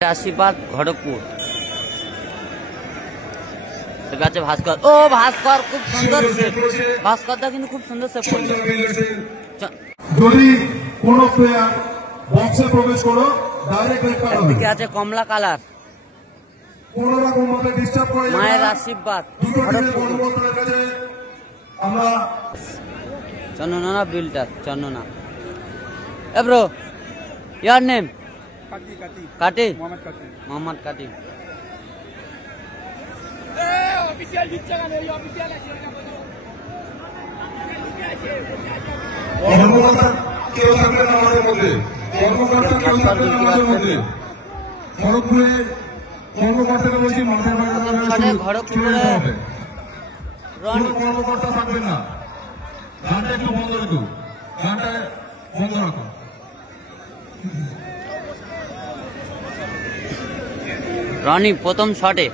আশীর্বাদ খড়গপুর আছে ভাস্কর। ও ভাস্কর খুব সুন্দর সেভ, ভাস্করটা কিন্তু খুব সুন্দর সেভ করছে। যদি কোন প্লেয়ার বক্সে প্রবেশ করো ডাইরেক্ট রেড কার্ড হবে। এদিকে আছে কমলা কালার, কোন রকম ভাবে ডিস্টার্ব করে মায়ের আশীর্বাদ খড়গপুর। আমরা Chandana builder, Chandana. Hey bro, your name? কাটি, মোহাম্মদ কাটি। কর্মকর্তা কেউ থাকবে না আমাদের মধ্যে, কর্মকর্তা কেউ থাকবে না আমাদের মধ্যে। খড়গপুরের কর্মকর্তাকে বলছি মাঠের বাইরে খড়গপুরে কোনো কর্মকর্তা থাকবে না। গানটা একটু বন্ধ রাখো, গানটা বন্ধ রাখো। রনি প্রথম শটে,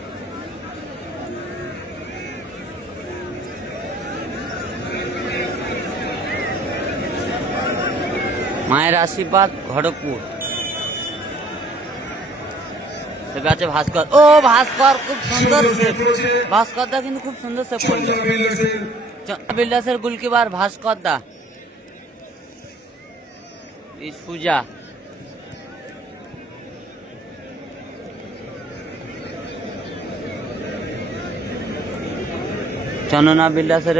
মায়ের আশীর্বাদ খড়গপুর। সেভ আছে ভাস্কর। ও ভাস্কর খুব সুন্দর সেভ, ভাস্করদা কিন্তু খুব সুন্দর সেভ করছে। বিল্ডার্সের গোলকিপার ভাস্করদা। সুজা, চন্দনা বিল্ডার্সের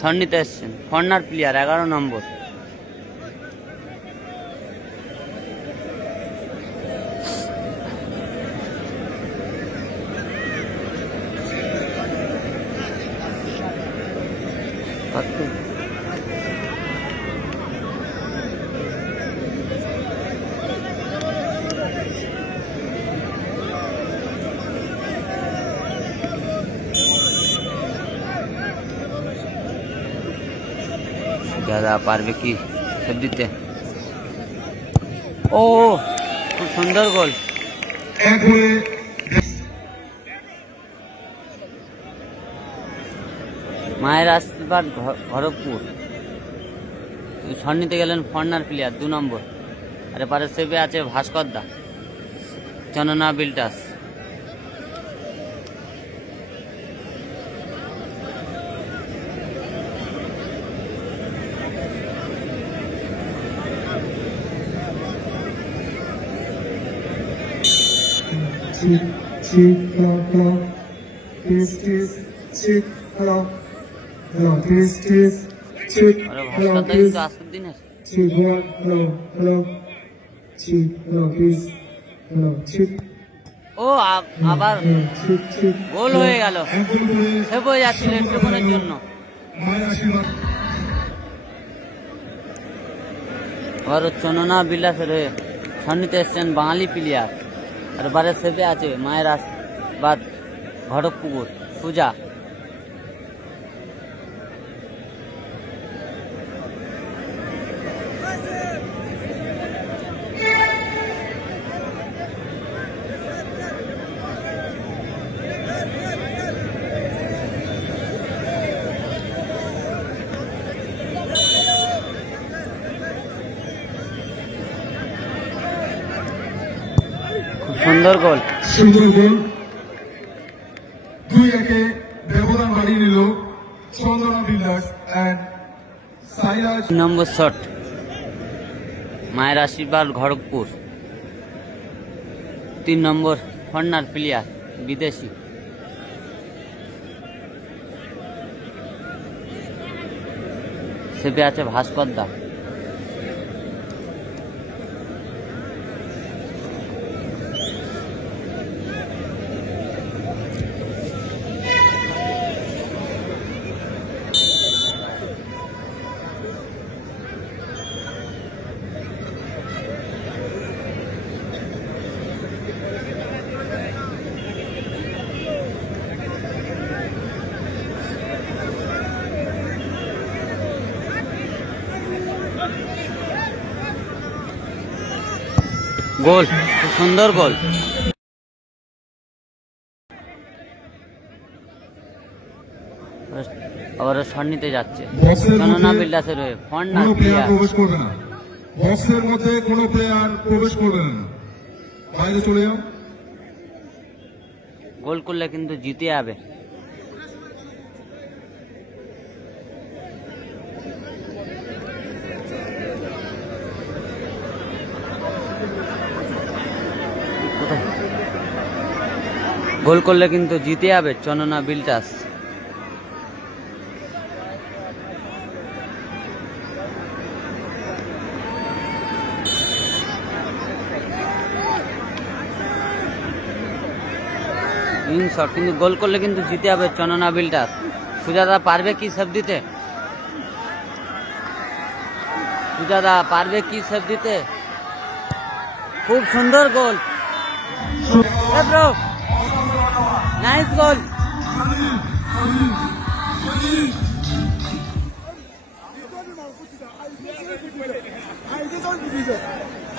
সন্নিতে এসছেন কর্নার প্লেয়ার 11 নম্বর। দাদা পারবে কি সেভ দিতে? ও খুব সুন্দর গোল। মায়ের আশীর্বাদ খড়গপুর। সন্নিতে গেলেন কর্নার প্লেয়ার 2 নম্বর। আর এপারে সেভে আছে ভাস্করদা, চন্দনা বিল্ডার্স। ও আবার গোল হয়ে গেল, সেভ হয়ে যাচ্ছিল একটুক্ষণের জন্য। আবার চন্দনা বিলাসের হয়ে সন্নিতে এসছেন বাঙালি প্লেয়ার। আর বারে সেভে আছে মায়ের আশীর্বাদ খড়গপুর সুজা। সুন্দর গোল, সুন্দর গোল। 2-1 ব্যবধান বাড়িয়ে নিল চন্দনা বিল্ডার্স এন্ড সাইরাজ। নম্বর শট, মায়ের আশীর্বাদ খড়গপুর। 3 নম্বর কর্নার প্লেয়ার বিদেশি। সেভে আছে ভাস্করদা। গোল, সুন্দর গোল। আবার সন্নিতে যাচ্ছে চন্দনা বিল্ডার্সের হয়ে কর্নার প্লেয়ার। প্রবেশ করবে না, বক্সের মধ্যে কোনো প্লেয়ার প্রবেশ করবে না। বাইরে চলে যাও। গোল করলে কিন্তু জিতে যাবে। গোল করলে কিন্তু জিতে যাবে চন্দনা বিল্ডার্স। শট কিন্তু গোল করলে কিন্তু জিতে যাবে চন্দনা বিল্ডার্স। সুজাতা পারবে কি সেভ দিতে? সুজাতা পারবে কি সেভ দিতে? খুব সুন্দর goal, nice goal.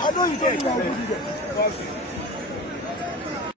I don't believe it.